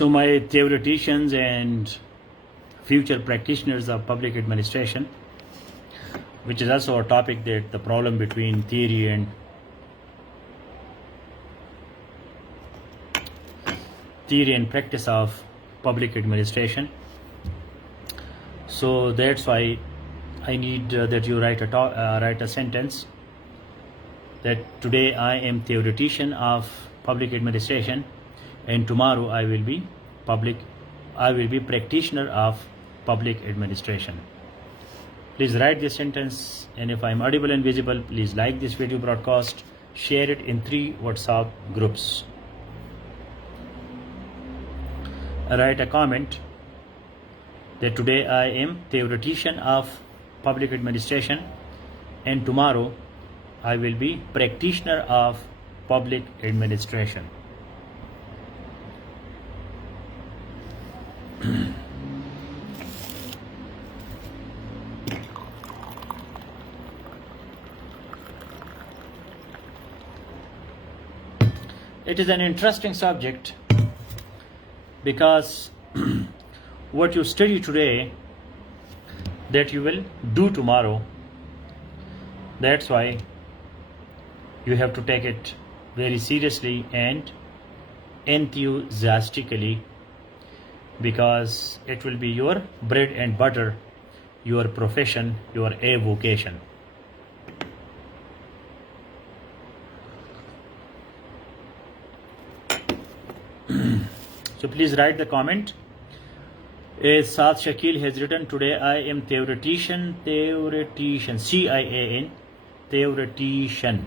So my theoreticians and future practitioners of public administration, which is also a topic that the problem between theory and practice of public administration. So that's why I need that you write a sentence that today I am theoretician of public administration and tomorrow I will be practitioner of public administration. Please write this sentence, and if I am audible and visible, please like this video broadcast, share it in 3 WhatsApp groups. Write a comment that today I am theoretician of public administration and tomorrow I will be practitioner of public administration. It is an interesting subject because what you study today, that you will do tomorrow. That's why you have to take it very seriously and enthusiastically, because it will be your bread and butter, your profession, your avocation. So please write the comment. Saad Shakil has written, today I am theoretician, C-I-A-N, theoretician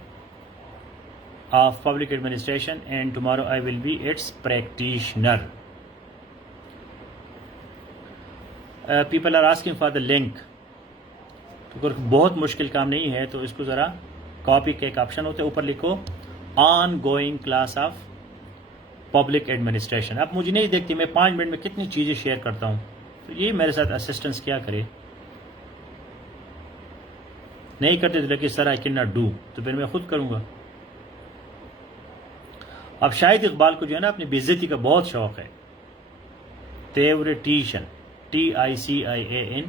of public administration and tomorrow I will be its practitioner. People are asking for the link. तो बहुत मुश्किल काम नहीं है, तो इसको ज़रा copy का एक ऑप्शन होता है, ऊपर लिखो on going class of public administration. अब मुझे नहीं देखती मैं 5 मिनट में कितनी चीज़ें शेयर करता हूँ, तो ये मेरे साथ असिस्टेंस क्या करे. नहीं करते तो लेकिन sir I can not do, तो फिर मैं खुद करूँगा. अब शाहिद इकबाल को जो है ना अपनी बेइज्जती का बहुत शौक है. theoretician, TICIAN,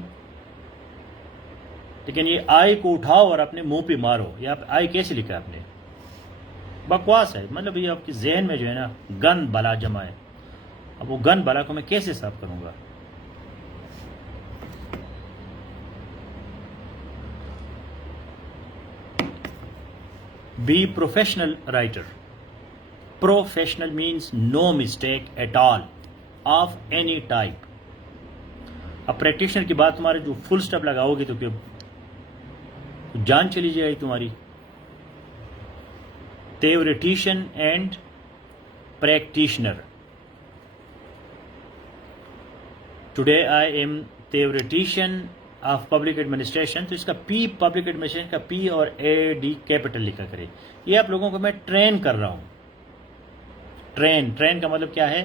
लेकिन ये आई को उठाओ और अपने मुंह पे मारो. ये आप आई कैसे लिखा आपने? बकवास है. मतलब ये आपके जहन में जो है ना गन बला जमा है. अब वो गन बला को मैं कैसे साफ करूंगा? Be professional writer. Professional means no mistake at all of any type. अब प्रैक्टिशनर की बात तुम्हारे जो फुल स्टॉप लगाओगे तो क्यों जान चली जाएगी तुम्हारी. Theoretician and practitioner. Today I am theoretician of public administration. तो इसका P पब्लिक एडमिनिस्ट्रेशन का P और AD कैपिटल लिखा करे. ये आप लोगों को मैं ट्रेन कर रहा हूं. ट्रेन का मतलब क्या है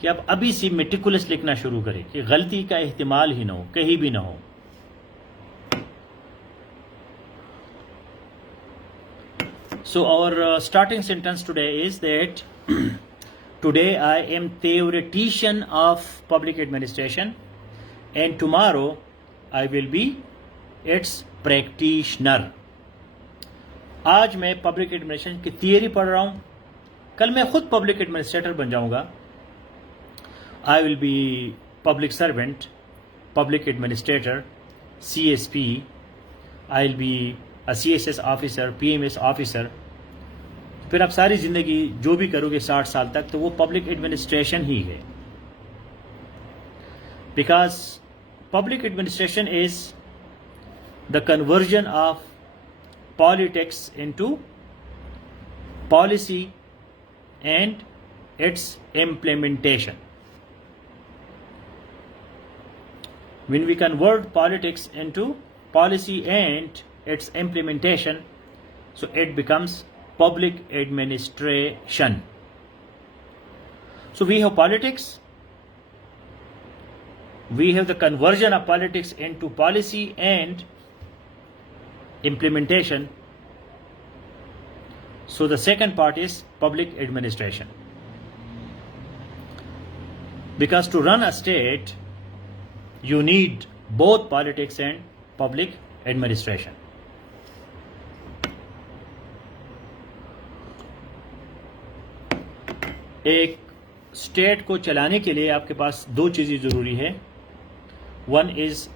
कि आप अभी से मेटिकुलस लिखना शुरू करें कि गलती का एहतिमाल ही ना हो, कहीं भी ना हो. So our starting sentence today is that today I am theoretician of public administration and tomorrow I will be its practitioner. आज मैं पब्लिक एडमिनिस्ट्रेशन की थियरी पढ़ रहा हूँ, कल मैं खुद पब्लिक एडमिनिस्ट्रेटर बन जाऊँगा. I will be public servant, public administrator, CSP. I'll be a CSS officer, PMS officer. फिर आप सारी जिंदगी जो भी करोगे 60 साल तक, तो वो पब्लिक एडमिनिस्ट्रेशन ही है. Because public administration is the conversion of politics into policy and it's implementation. When we convert politics into policy and its implementation, so it becomes public administration. So we have politics, we have the conversion of politics into policy and implementation. So the second part is public administration. Because to run a state, you need both politics and public administration. एक state को चलाने के लिए आपके पास दो चीज़ें ज़रूरी है. One is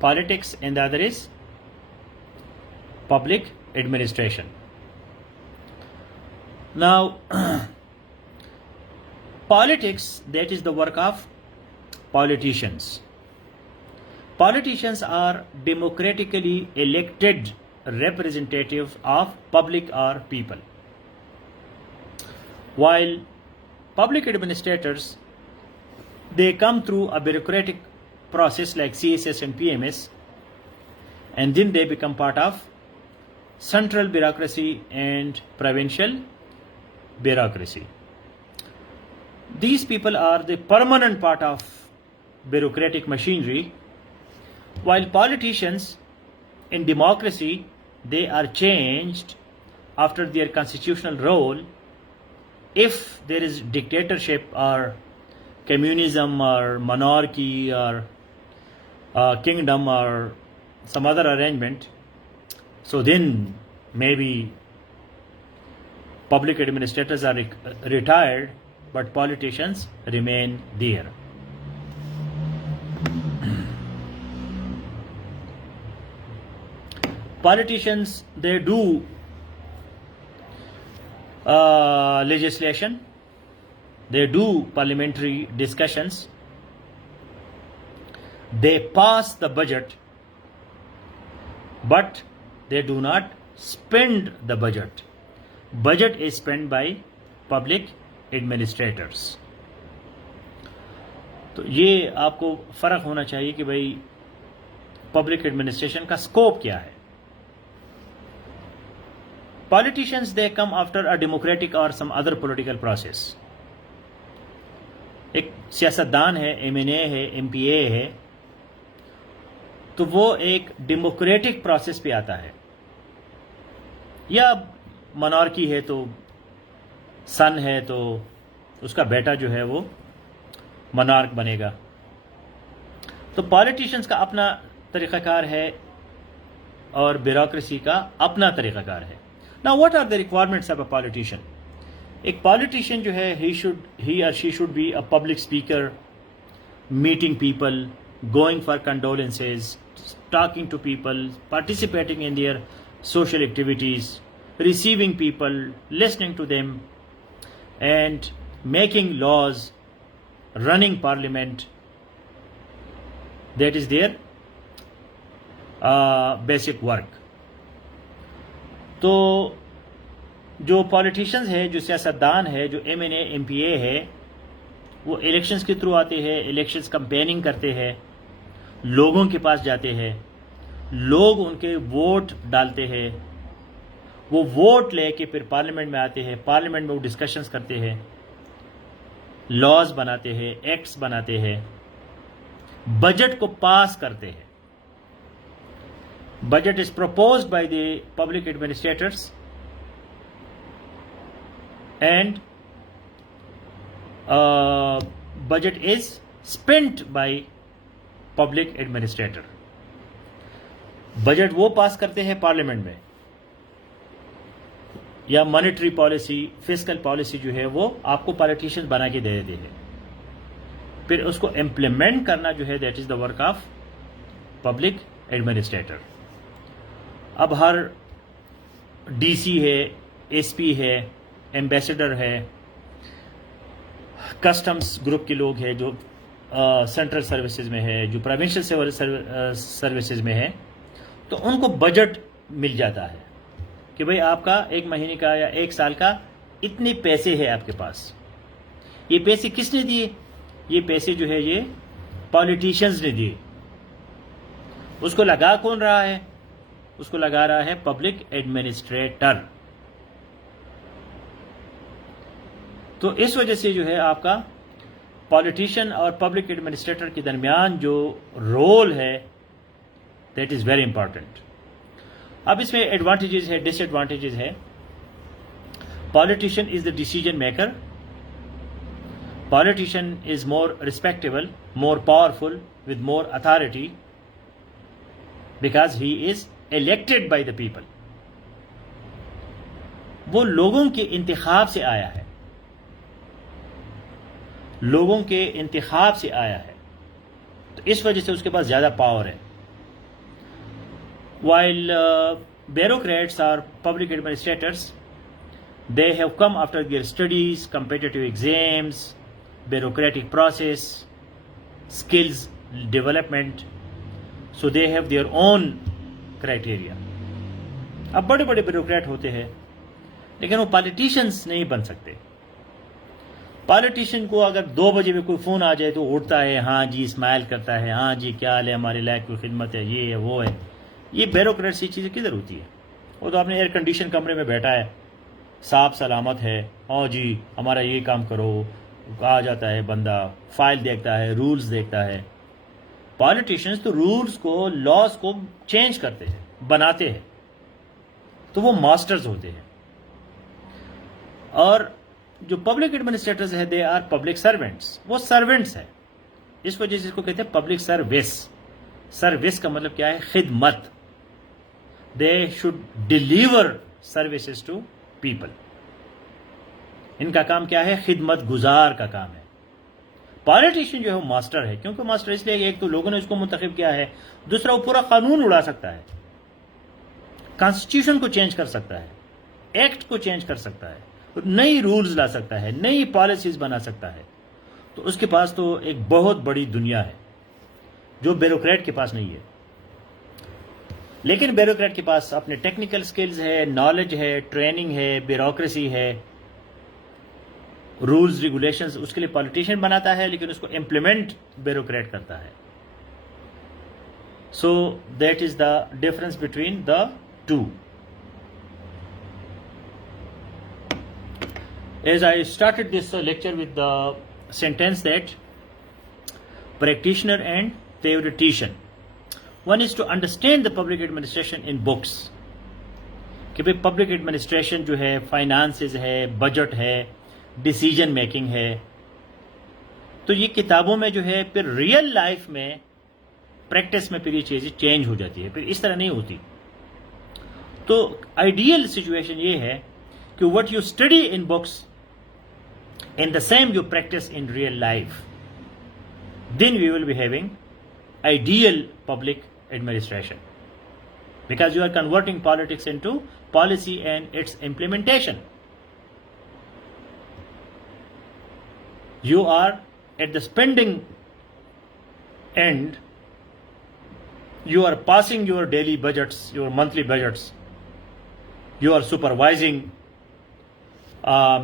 politics and the other is public administration. Now politics, that is the work of politicians. Politicians are democratically elected representative of public or people, while public administrators, they come through a bureaucratic process like CSS and PMS, and then they become part of central bureaucracy and provincial bureaucracy. These people are the permanent part of bureaucratic machinery, while politicians in democracy, they are changed after their constitutional role if there is dictatorship or communism or monarchy or kingdom or some other arrangement. So then maybe public administrators are retired, but politicians remain there. Politicians, they do legislation, they do parliamentary discussions, they pass the budget, but they do not spend the budget. Budget is spent by public administrators. तो ये आपको फ़र्क होना चाहिए कि भाई public administration का scope क्या है. Politicians, they come after a democratic और सम अदर पॉलिटिकल प्रोसेस. एक सियासतदान है, MNA है, MPA है, तो वो एक डेमोक्रेटिक प्रोसेस पे आता है. या मोनार्की है तो सन है तो उसका बेटा जो है वो मोनार्क बनेगा. तो पॉलिटिशियंस का अपना तरीक़ाकार है और ब्यूरोक्रेसी का अपना तरीक़ाकार है. Now what are the requirements of a politician? एक पॉलिटिशियन जो है, ही और she should be a public speaker, meeting people, going for condolences, talking to people, participating in their social activities, receiving people, listening to them, and making laws, running parliament. That is their basic work. तो जो politicians है, जो सियासतदान है, जो MNA MPA है, वो elections के थ्रू आते हैं, इलेक्शंस कैंपेनिंग करते हैं, लोगों के पास जाते हैं, लोग उनके वोट डालते हैं, वो वोट लेके फिर पार्लियामेंट में आते हैं, पार्लियामेंट में वो डिस्कशंस करते हैं, लॉज बनाते हैं, एक्ट्स बनाते हैं, बजट को पास करते हैं. Budget is proposed by the public administrators and budget is spent by public administrator. Budget वो पास करते हैं पार्लियामेंट में, या मॉनेटरी पॉलिसी, फिस्कल पॉलिसी जो है वो आपको पॉलिटिशियंस बना के दे देते हैं. फिर उसको इम्प्लीमेंट करना जो है, that is the work of public administrator. अब हर DC है, SP है, एम्बेसडर है, कस्टम्स ग्रुप के लोग हैं जो सेंट्रल सर्विसेज में है, जो प्रोविंशियल सर्विसेज में है, तो उनको बजट मिल जाता है कि भाई आपका एक महीने का या एक साल का इतने पैसे है आपके पास. ये पैसे किसने दिए? ये पैसे जो है ये पॉलिटिशियंस ने दिए. उसको लगा कौन रहा है? उसको लगा रहा है पब्लिक एडमिनिस्ट्रेटर. तो इस वजह से जो है आपका पॉलिटिशियन और पब्लिक एडमिनिस्ट्रेटर के दरमियान जो रोल है, दैट इज वेरी इंपॉर्टेंट. अब इसमें एडवांटेजेस है, डिसएडवांटेजेस है. Politician is the decision maker, Politician is more respectable, more powerful, with more authority because he is elected by the people. वो लोगों के इंतखाब से आया है, लोगों के इंतखाब से आया है, तो इस वजह से उसके पास ज़्यादा पावर है. While bureaucrats or public administrators, they have come after their studies, competitive exams, bureaucratic process, skills development, so they have their own criteria. अब बड़े बड़े ब्यूरोक्रेट होते हैं लेकिन वो पॉलिटिशियंस नहीं बन सकते. पॉलिटिशियन को अगर 2 बजे में कोई फ़ोन आ जाए तो उठता है, हाँ जी, स्माइल करता है, हाँ जी क्या हाल है, हमारे लायक कोई खिदमत है, ये है वो है. ये ब्यूरोक्रेट्स ये चीज़ें किधर होती है? वो तो आपने एयर कंडीशन कमरे में बैठा है, साफ सलामत है, हाँ जी हमारा ये काम करो, आ जाता है बंदा, फाइल देखता है, रूल्स देखता है. पॉलिटिशियंस तो रूल्स को, लॉज को चेंज करते हैं, बनाते हैं, तो वो मास्टर्स होते हैं. और जो पब्लिक एडमिनिस्ट्रेटर्स है, दे आर पब्लिक सर्वेंट्स, वो सर्वेंट्स है. इस वजह से इसको कहते हैं पब्लिक सर्विस. सर्विस का मतलब क्या है? खिदमत. They should deliver services to people. इनका काम क्या है? खिदमत गुजार का काम है. पॉलिटिशियन जो है वो मास्टर है. क्योंकि मास्टर इसलिए, एक तो लोगों ने उसको मुंतखब किया है, दूसरा वो पूरा कानून उड़ा सकता है, कॉन्स्टिट्यूशन को चेंज कर सकता है, एक्ट को चेंज कर सकता है, नई रूल्स ला सकता है, नई पॉलिसीज बना सकता है. तो उसके पास तो एक बहुत बड़ी दुनिया है जो ब्यूरोक्रेट के पास नहीं है. लेकिन ब्यूरोक्रेट के पास अपने टेक्निकल स्किल्स है, नॉलेज है, ट्रेनिंग है, ब्यूरोक्रेसी है, रूल्स रेगुलेशंस उसके लिए पॉलिटिशियन बनाता है, लेकिन उसको इम्प्लीमेंट ब्यूरोक्रेट करता है. So that is the difference between the two. As I started this lecture with the sentence that practitioner and theoretician. One is to understand the public administration in books. कि भाई public administration जो है, finances है, budget है, decision making है, तो ये किताबों में जो है, फिर रियल लाइफ में, प्रैक्टिस में फिर ये चीज़ें चेंज हो जाती है, फिर इस तरह नहीं होती. तो आइडियल सिचुएशन ये है कि what you study in books, in the same you practice in real life, then we will be having ideal public administration, because you are converting politics into policy and its implementation. You are at the spending end, you are passing your daily budgets, your monthly budgets, you are supervising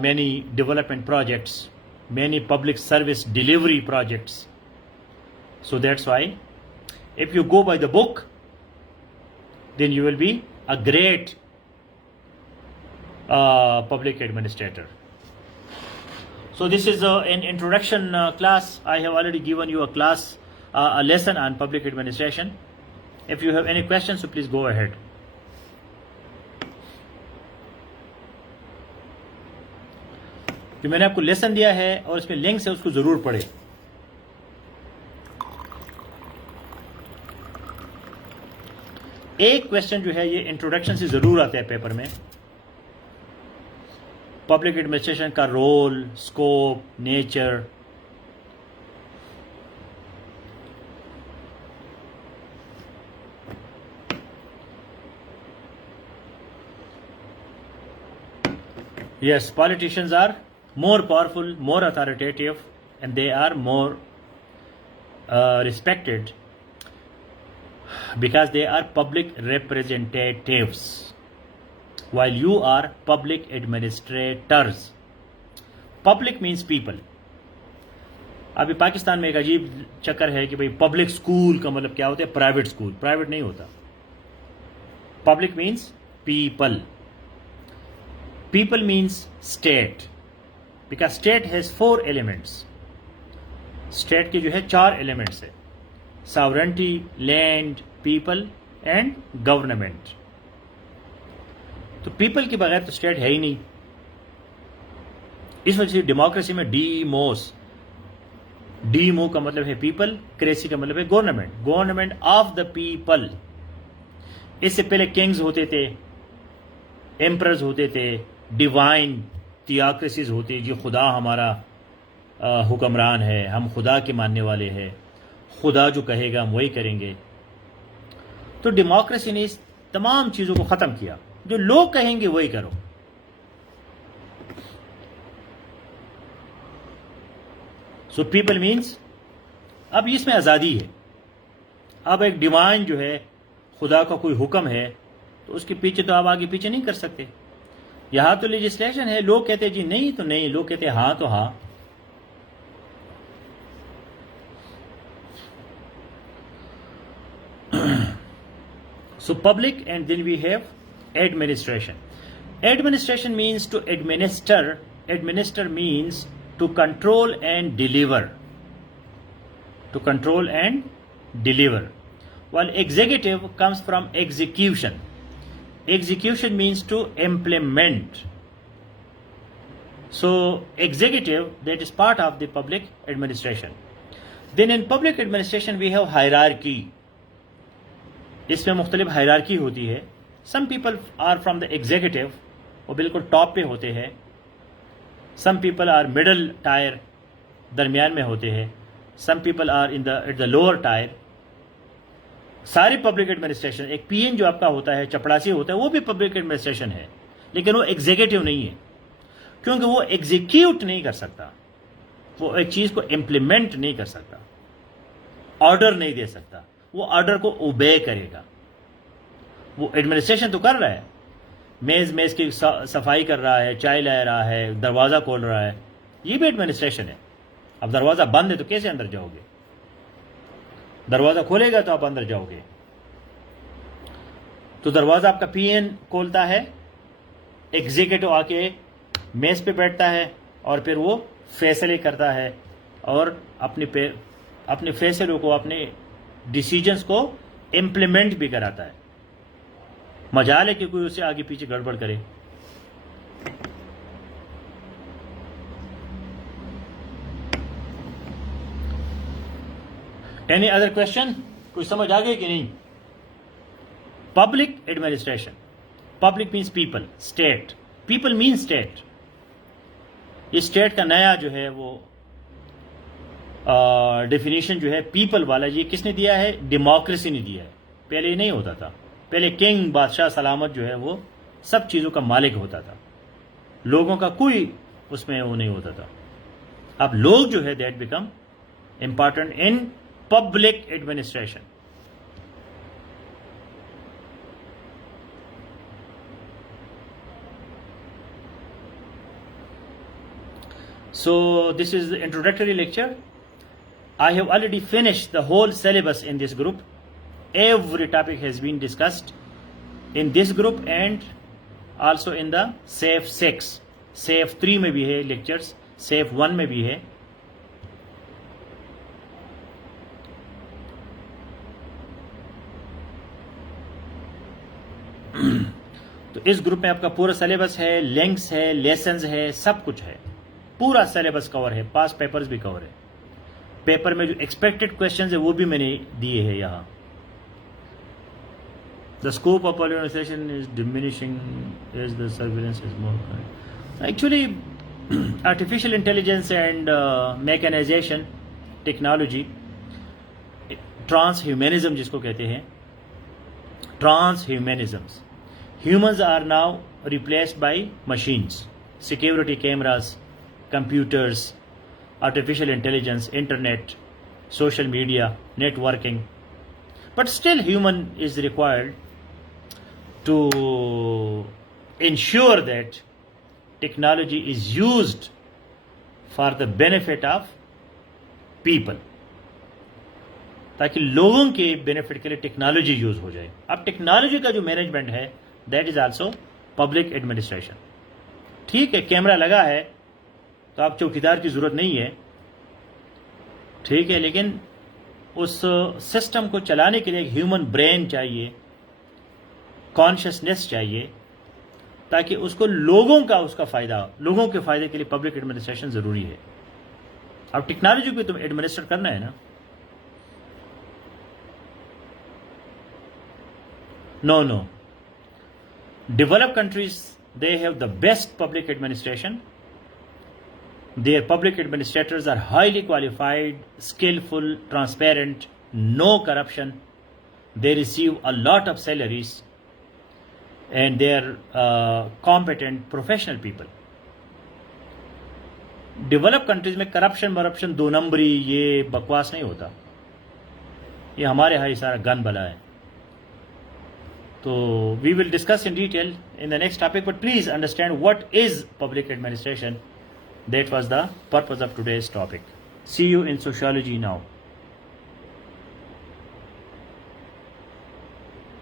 many development projects, many public service delivery projects. So that's why if you go by the book, then you will be a great public administrator. So this is an introduction class. I have already given you a class, a lesson on public administration. If you have any questions, so please go ahead. जो मैंने आपको lesson दिया है और इसमें links है, उसको जरूर पढ़े. एक क्वेश्चन जो है ये इंट्रोडक्शन से जरूर आता है पेपर में. पब्लिक एडमिनिस्ट्रेशन का role, scope, nature. Yes, politicians are more powerful, more authoritative, and they are more respected because they are public representatives, while you are public administrators. Public means people. अभी पाकिस्तान में एक अजीब चक्कर है कि भाई पब्लिक स्कूल का मतलब क्या होता है? Private school. प्राइवेट नहीं होता. Public means people. People means state, because state has 4 elements. State के जो है 4 elements है: sovereignty, land, people and government. तो people के बगैर तो state है ही नहीं. इस वजह से डेमोक्रेसी में डीमोस, डीमो का मतलब है पीपल, क्रेसी का मतलब है government, government of the people. इससे पहले किंग्स होते थे, एम्परर्स होते थे, डिवाइन थियोक्रेसीज होती जो खुदा हमारा हुक्मरान है, हम खुदा के मानने वाले हैं, खुदा जो कहेगा हम वही करेंगे। तो डेमोक्रेसी ने इस तमाम चीज़ों को ख़त्म किया, जो लोग कहेंगे वही करो। सो पीपल मीन्स अब इसमें आज़ादी है। अब एक डिवाइन जो है, खुदा का कोई हुक्म है तो उसके पीछे तो आप आगे पीछे नहीं कर सकते। यहां तो लेजिस्लेशन है, लोग कहते हैं जी नहीं तो नहीं, लोग कहते हैं हाँ तो हाँ। So public, and then we have administration. Administration means to administer. Administer means to control and deliver. To control and deliver. While executive comes from execution. Execution means to implement. So executive, that is part of the public administration. Then in public administration we have hierarchy. इसमें मुख्तलिफ hierarchy होती है। Some people are from the executive, वो बिल्कुल top पे होते हैं। Some people are middle tier, दरमियान में होते हैं। Some people are in the at the lower tier. सारी पब्लिक एडमिनिस्ट्रेशन, एक पीएन जो आपका होता है, चपड़ासी होता है, वो भी पब्लिक एडमिनिस्ट्रेशन है, लेकिन वो एग्जीक्यूटिव नहीं है, क्योंकि वो एग्जीक्यूट नहीं कर सकता, वो एक चीज़ को इम्प्लीमेंट नहीं कर सकता, ऑर्डर नहीं दे सकता, वो ऑर्डर को ओबे करेगा। वो एडमिनिस्ट्रेशन तो कर रहा है, मेज़ की सफाई कर रहा है, चाय ला रहा है, दरवाज़ा खोल रहा है, ये भी एडमिनिस्ट्रेशन है। अब दरवाज़ा बंद है तो कैसे अंदर जाओगे? दरवाज़ा खोलेगा तो आप अंदर जाओगे। तो दरवाज़ा आपका पीएन खोलता है, एग्जीक्यूटिव आके मेज़ पे बैठता है और फिर वो फैसले करता है और अपने फैसलों को, अपने डिसीजंस को इम्प्लीमेंट भी कराता है। मजाल है कि कोई उससे आगे पीछे गड़बड़ करे। Any other question? कुछ समझ आ गई कि नहीं? Public administration, public means people, state, people means state. इस स्टेट का नया जो है वो डेफिनेशन जो है पीपल वाला, ये किसने दिया है? डेमोक्रेसी ने दिया है। पहले ये नहीं होता था, पहले किंग, बादशाह, सलामत जो है वो सब चीज़ों का मालिक होता था, लोगों का कोई उसमें वो नहीं होता था। अब लोग जो है that become important in public administration. So this is the introductory lecture. I have already finished the whole syllabus in this group. Every topic has been discussed in this group and also in the SAFE 6. SAFE 3 में भी है lectures, SAFE 1 में भी है। तो इस group में आपका पूरा सिलेबस है, लिंक्स है, लेसन्स है, सब कुछ है, पूरा सिलेबस कवर है, पास पेपर्स भी कवर है। पेपर में जो एक्सपेक्टेड क्वेश्चंस है वो भी मैंने दिए हैं यहाँ। The scope of politicisation is diminishing as the surveillance is more. Actually artificial intelligence and mechanisation technology, transhumanism जिसको कहते हैं, transhumanisms, humans are now replaced by machines, security cameras, computers, artificial intelligence, internet, social media, networking. But still human is required to ensure that technology is used for the benefit of people, ताकि लोगों के benefit के लिए technology use हो जाए। अब technology का जो मैनेजमेंट है that is also public administration. ठीक है, कैमरा लगा है तो आप चौकीदार की जरूरत नहीं है, ठीक है, लेकिन उस सिस्टम को चलाने के लिए एक ह्यूमन ब्रेन चाहिए, कॉन्शियसनेस चाहिए, ताकि उसको लोगों का उसका फायदा, लोगों के फायदे के लिए पब्लिक एडमिनिस्ट्रेशन जरूरी है। अब टेक्नोलॉजी को तुम एडमिनिस्टर करना है ना. No. Developed countries, they have the best public administration. Their public administrators are highly qualified, skillful, transparent, no corruption. They receive a lot of salaries and they are competent, professional people. Develop countries में corruption 2 नंबरी ये बकवास नहीं होता. ये हमारे यहाँ सारा गन बला है. तो we will discuss in detail in the next topic, but please understand what is public administration. That was the purpose of today's topic. See you in sociology now.